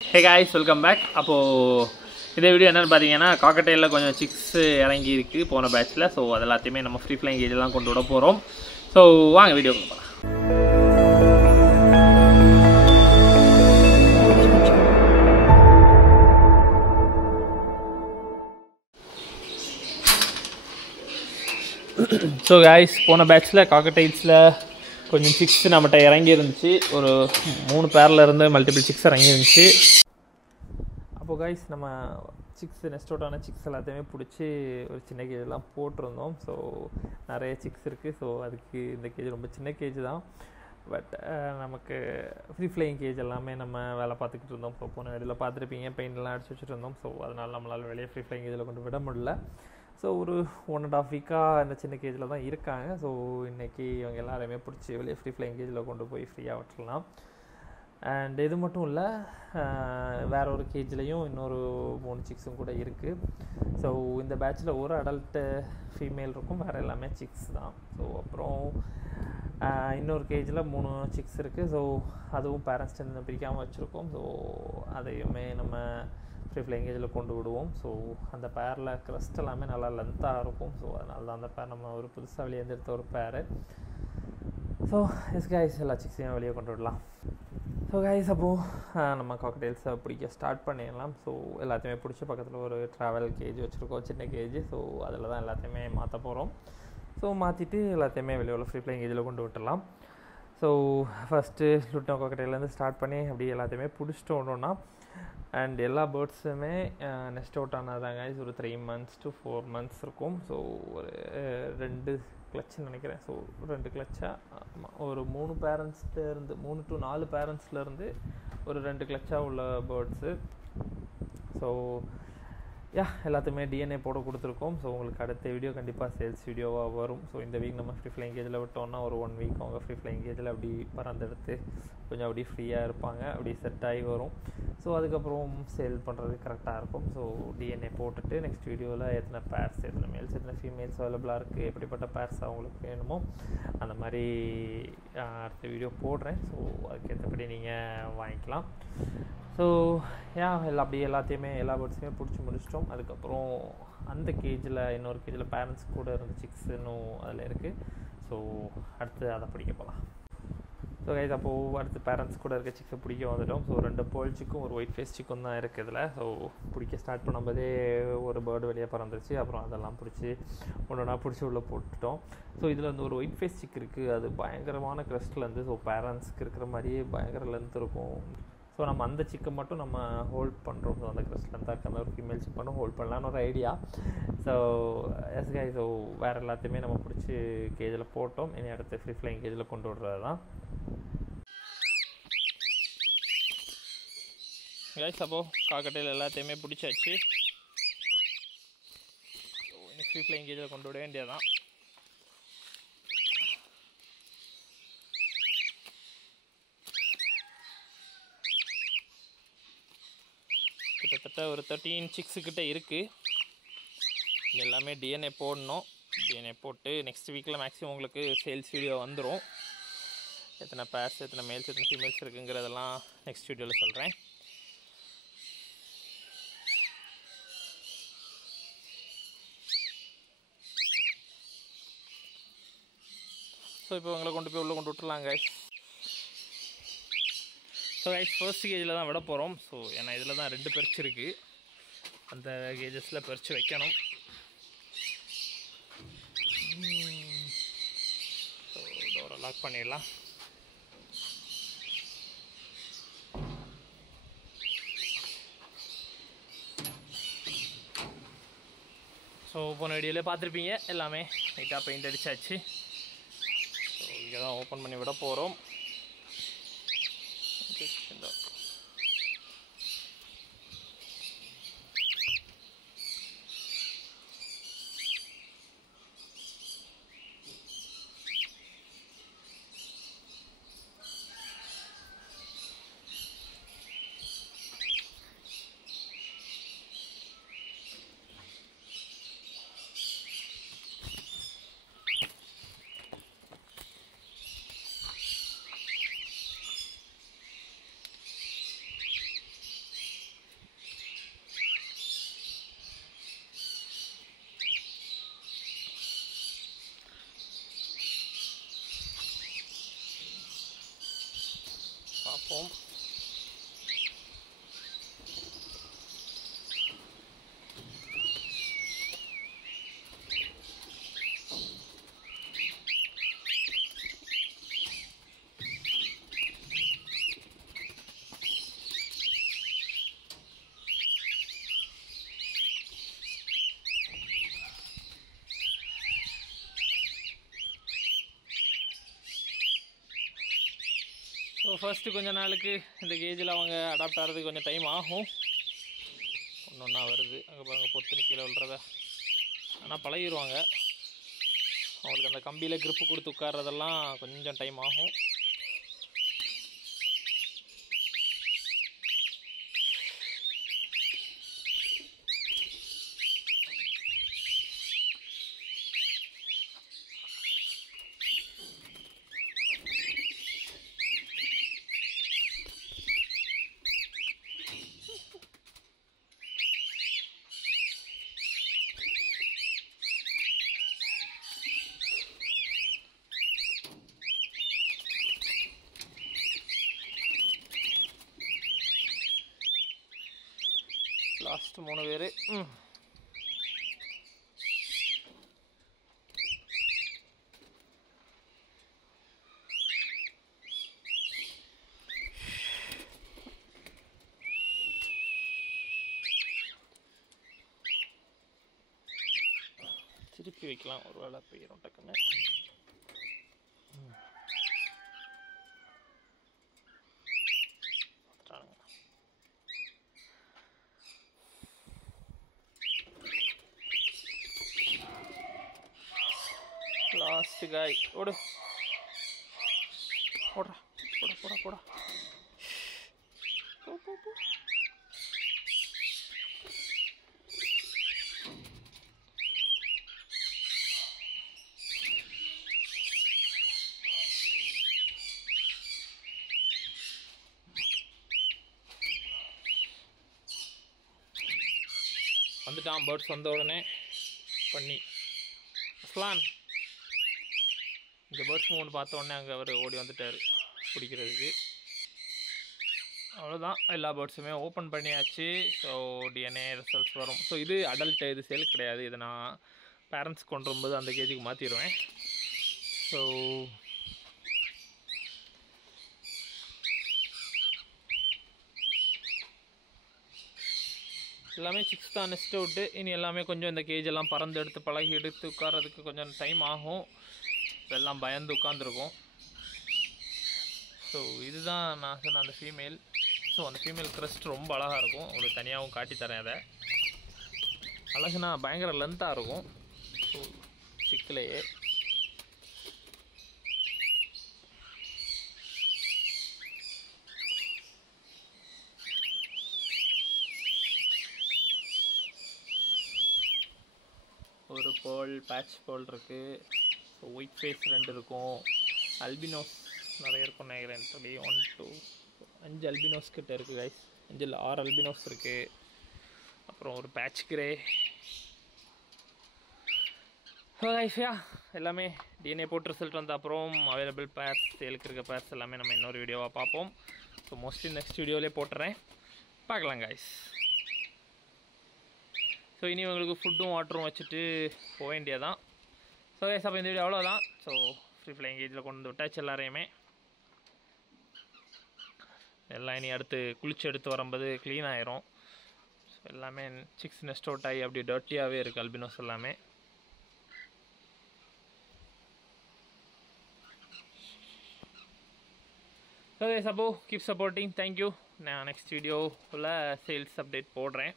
Hey guys, welcome back. அப்போது இந்த video என்னென்னு பார்த்தீங்கன்னா காக்கட்டையில் கொஞ்சம் சிக்ஸ் இறங்கி இருக்குது போன பேட்சில். ஸோ அது எல்லாத்தையுமே நம்ம ஃப்ரீ ஃப்ளைங் கேஜெல்லாம் கொண்டு விட போகிறோம். ஸோ வாங்க வீடியோ போகலாம். ஸோ காய்ஸ், போன பேட்சில் காக்கட்டைல்ஸில் கொஞ்சம் சிக்ஸ் நம்மகிட்ட இறங்கி இருந்துச்சு. ஒரு 3 பேரில் இருந்து மல்டிபிள் சிக்ஸ் இறங்கி இருந்துச்சு. அப்போது காய்ஸ், நம்ம சிக்ஸ் நெஸ்ட் அவுட் ஆன சிக்ஸ் எல்லாத்தையுமே பிடிச்சி ஒரு சின்ன கேஜெல்லாம் போட்டிருந்தோம். ஸோ நிறைய சிக்ஸ் இருக்குது. ஸோ அதுக்கு இந்த கேஜ் ரொம்ப சின்ன கேஜ் தான். பட் நமக்கு ஃப்ரீ ஃப்ளைங் கேஜ் எல்லாமே நம்ம வேலை பார்த்துக்கிட்டு இருந்தோம். ஸோ போன வீடியோவில் பார்த்துருப்பீங்க, பெயிண்டெல்லாம் அடிச்சு வச்சுட்டு இருந்தோம். ஸோ அதனால் நம்மளால் வெளியே ஃப்ரீ ஃப்ளைங் கேஜில் கொண்டு விட முடியல. ஸோ ஒரு 1.5 வீக்காக இந்த சின்ன கேஜில் தான் இருக்காங்க. ஸோ இன்றைக்கி இவங்க எல்லாரையுமே பிடிச்சி வெளியே ஃப்ரீ ஃப்ளைங் கேஜில் கொண்டு போய் ஃப்ரீயாக விட்டுடலாம். அண்ட் இது மட்டும் இல்லை, வேறு ஒரு கேஜ்லேயும் இன்னொரு 3 சிக்ஸும் கூட இருக்குது. ஸோ இந்த பேட்சில் ஒரு அடல்ட்டு ஃபீமேல் இருக்கும், வேறு எல்லாமே சிக்ஸ் தான். ஸோ அப்புறம் இன்னொரு கேஜில் 3 சிக்ஸ் இருக்குது. ஸோ அதுவும் பேரண்ட்ஸ்ட்டு பிரிக்காமல் வச்சுருக்கோம். ஸோ அதையுமே நம்ம ஃப்ரீ ஃப்ளைங் கேஜில் கொண்டு விடுவோம். ஸோ அந்த பேரில் க்ரஸ்ட் எல்லாமே நல்லா லென்த்தாக இருக்கும். ஸோ அதனால தான் அந்த பேர் நம்ம ஒரு புதுசாக வெளியே எடுத்த ஒரு பேர். ஸோ எஸ் கைஸ், எல்லா சிக்ஸையும் வெளியே கொண்டு விடலாம். ஸோ கைஸ், அப்போது நம்ம காக்டெயில்ஸை பிடிக்க ஸ்டார்ட் பண்ணிடலாம். ஸோ எல்லாத்தையுமே பிடிச்ச பக்கத்தில் ஒரு ட்ராவல் கேஜ் வச்சுருக்கோம், சின்ன கேஜ். ஸோ அதில் தான் எல்லாத்தையுமே மாற்ற போகிறோம். ஸோ மாற்றிட்டு எல்லாத்தையுமே வெளியே உள்ள ஃப்ரீ ஃப்ளைங் கேஜில் கொண்டு விட்டுடலாம். ஸோ ஃபஸ்ட்டு லுட்னோ காக்டெயிலேருந்து ஸ்டார்ட் பண்ணி அப்படி எல்லாத்தையுமே பிடிச்சிட்டு விடணுன்னா, அண்ட் எல்லா பேர்ட்ஸுமே நெஸ்ட் அவுட் ஆனதாங்க ஒரு 3 months to 4 months இருக்கும். ஸோ ஒரு 2 கிளச்சுன்னு நினைக்கிறேன். ஸோ 2 கிளச்சாக ஒரு 3 பேரண்ட்ஸ்லேருந்து 3 to 4 பேரண்ட்ஸ்லேருந்து ஒரு 2 கிளச்சாக உள்ள பேர்ட்ஸு. ஸோ எல்லாத்தையுமே டிஎன்ஏ போட கொடுத்துருக்கோம். ஸோ உங்களுக்கு அடுத்த வீடியோ கண்டிப்பாக சேல்ஸ் வீடியோவாக வரும். ஸோ இந்த வீக் நம்ம ஃப்ரீ ஃப்ளைங் கேஜில் விட்டோம்னா ஒரு 1 வீக் அவங்க ஃப்ரீ ஃப்ளைங் கேஜில் அப்படி பறந்தெடுத்து கொஞ்சம் அப்படி ஃப்ரீயாக இருப்பாங்க, அப்படி செட் ஆகி வரும். ஸோ அதுக்கப்புறம் சேல் பண்ணுறது கரெக்டாக இருக்கும். ஸோ டிஎன்ஏ போட்டுட்டு நெக்ஸ்ட் வீடியோவில் எத்தனை பேர்ஸ், எத்தனை மேல்ஸ், எத்தனை ஃபீமேல்ஸ் அவைலபிளாக இருக்குது, எப்படிப்பட்ட பேர்ஸ் அவங்களுக்கு வேணுமோ அந்த மாதிரி அடுத்த வீடியோ போடுறேன். ஸோ அதுக்கேற்றபடி நீங்கள் வாங்கிக்கலாம். ஸோ அப்படியே எல்லாத்தையுமே எல்லா பேர்ட்ஸுமே பிடிச்சி முடிச்சிட்டோம். அதுக்கப்புறம் அந்த கேஜில் இன்னொரு கேஜில் பேரண்ட்ஸ் கூட இருந்த சிக்ஸ் இன்னும் அதில் இருக்குது. ஸோ அடுத்து அதை பிடிக்க போகலாம். ஸோ கைஸ், அப்போது அடுத்து பேரண்ட்ஸ் கூட இருக்க சிக்ஸை பிடிக்க வந்துட்டோம். ஸோ 2 பேர்ல் சிக்கும் ஒரு ஒயிட் ஃபேஸ் சிக்கும் தான் இருக்குது இதில். ஸோ பிடிக்க ஸ்டார்ட் பண்ணும்போதே ஒரு பேர்டு வெளியே பறந்துருச்சு. அப்புறம் அதெல்லாம் பிடிச்சி ஒன்றா பிடிச்சி உள்ளே போட்டுட்டோம். ஸோ இதில் வந்து ஒரு ஒயிட் ஃபேஸ் சிக் இருக்குது. அது பயங்கரமான க்ரஸ்ட்லேருந்து, ஸோ பேரண்ட்ஸ்க்கு இருக்கிற மாதிரியே பயங்கர லென்த் இருக்கும். ஸோ நம்ம அந்த சிக்கை மட்டும் நம்ம ஹோல்ட் பண்ணுறோம். ஸோ அந்த க்ரஸ்ட் லென்த்தாக இருக்க மாதிரி ஒரு ஃபீமேல் சிக் மட்டும் ஹோல்ட் பண்ணலான்னு ஒரு idea. So S guys, so வேறு எல்லாத்தையுமே நம்ம பிடிச்சி கேஜில் போட்டோம். இனி அடுத்து ஃப்ரீ ஃப்ளைங் கேஜில் கொண்டு விடுறது தான் கைஸ். அப்போது காக்கட்டையில் எல்லாத்தையுமே பிடிச்சாச்சு. இன்னும் ஃப்ரீ ஃப்ளைங் கேஜில் கொண்டு விட வேண்டியதான். கிட்டத்தட்ட ஒரு 13 சிக்ஸுக்கிட்ட இருக்குது. இது எல்லாமே டிஎன்ஏ போடணும். டிஎன்ஏ போட்டு நெக்ஸ்ட் வீக்கில் மேக்ஸிமம் உங்களுக்கு சேல்ஸ் வீடியோ வந்துடும். எத்தனை பேர்ஸ், எத்தனை மேல்ஸ், எத்தனை ஃபீமேல்ஸ் இருக்குங்கிறதெல்லாம் நெக்ஸ்ட் வீடியோவில் சொல்கிறேன். ஸோ இப்போ உங்களை கொண்டு போய் உள்ளே கொண்டு விட்டுருலாங்க. ஸோ கைஸ், ஃபர்ஸ்ட் கேஜில் தான் விட போகிறோம். ஸோ ஏன்னா இதில் தான் 2 பெர்ச் இருக்குது. அந்த கேஜஸில் பெர்ச் வைக்கணும். ஸோ டோரை லாக் பண்ணிடலாம். ஸோ போன வீடியோவில் பார்த்துருப்பீங்க, எல்லாமே நீட்டாக பெயிண்ட் அடித்தாச்சு. ஸோ இங்கே தான் ஓப்பன் பண்ணி விட போகிறோம். ஃபர்ஸ்ட்டு கொஞ்ச நாளுக்கு இந்த கேஜில் அவங்க அடாப்ட் ஆகிறதுக்கு கொஞ்சம் டைம் ஆகும். ஒன்று ஒன்றா வருது அங்கே பாருங்கள் பொத்துன்னு கீழே விழுறத. ஆனால் பழகிடுவாங்க. அவங்களுக்கு அந்த கம்பியில் க்ரிப்பு கொடுத்து உட்கார்றதெல்லாம் கொஞ்சம் டைம் ஆகும். லாஸ்ட் 3 பேர். திருப்பி வைக்கலாம், ஒரு வேளை போயிடும் டக்குன்னு. லாஸ்ட் காய் ஓடு, போடுறா போடா போடா போடா. போ போ போ. வந்துட்டான் பேர்ட்ஸ் வந்த உடனே பண்ணி. அஸ்லான் இந்த பேர்ட்ஸ் மூணு பார்த்த உடனே அங்கே அவர் ஓடி வந்துட்டார் பிடிக்கிறதுக்கு. அவ்வளோதான், எல்லா பேர்ட்ஸுமே ஓப்பன் பண்ணியாச்சு. ஸோ டிஎன்ஏ ரிசல்ட்ஸ் வரும். ஸோ இது அடல்ட்டு, இது சேல் கிடையாது. இதை நான் பேரண்ட்ஸ் கொண்டு வரும்போது அந்த கேஜுக்கு மாற்றிடுவேன். ஸோ எல்லாமே 6 தான் நெஸ்ட் அவுட்டு. இனி எல்லாமே கொஞ்சம் இந்த கேஜெல்லாம் பறந்து எடுத்து பழகி எடுத்து உட்கார்றதுக்கு கொஞ்சம் டைம் ஆகும். எல்லாம் பயந்து உட்காந்துருக்கும். ஸோ இதுதான் நான் சொன்ன அந்த ஃபீமேல். ஸோ அந்த ஃபீமேல் க்ரெஸ்ட் ரொம்ப அழகாக இருக்கும். உங்களுக்கு தனியாகவும் காட்டித்தரேன். அதை அழகுனா பயங்கர லென்த்தாக இருக்கும். ஸோ சிக்கலையே ஒரு பேர்ல் பேட்ச் பேர்ல் இருக்குது. ஸோ ஒயிட் ஃபேஸ் 2 இருக்கும். அல்பினோஸ் நிறைய இருக்கும் நினைக்கிறேன். 1 2 5 அல்பினோஸ் கிட்ட இருக்குது கைஸ். 5 இல்லை 6 அல்பினோஸ் இருக்குது. அப்புறம் ஒரு பேட்ச் கிரே. ஸோ கைஸ்யா எல்லாமே டிஎன்ஏ போட்டு ரிசல்ட் வந்த அப்புறம் அவைலபிள் பேர்ஸ், சேலுக்கு இருக்க பேர்ஸ் எல்லாமே நம்ம இன்னொரு வீடியோவாக பார்ப்போம். ஸோ மோஸ்ட்லி நெக்ஸ்ட் வீடியோவிலே போட்டுறேன், பார்க்கலாம் கைஸ். ஸோ இனி உங்களுக்கு ஃபுட்டும் வாட்டரும் வச்சுட்டு போக வேண்டியதான். ஸோ கைஸ் அப்போ இந்த வீடியோ அவ்வளோதான். ஸோ ஃப்ரீ ஃப்ளைங் கேஜில் கொண்டு வந்து விட்டாச்சு எல்லாரையுமே. எல்லாம் இனி அடுத்து குளிச்சு எடுத்து வரும்போது க்ளீன் ஆயிரும். ஸோ எல்லாமே 6 நெஸ்ட் அவுட் ஆகி அப்படி டர்ட்டியாகவே இருக்குது அல்பினோஸ் எல்லாமே. ஸோ கைஸ் அப்போ கீப் சப்போர்ட்டிங், தேங்க்யூ. நான் நெக்ஸ்ட் வீடியோவில் சேல்ஸ் அப்டேட் போடுறேன்.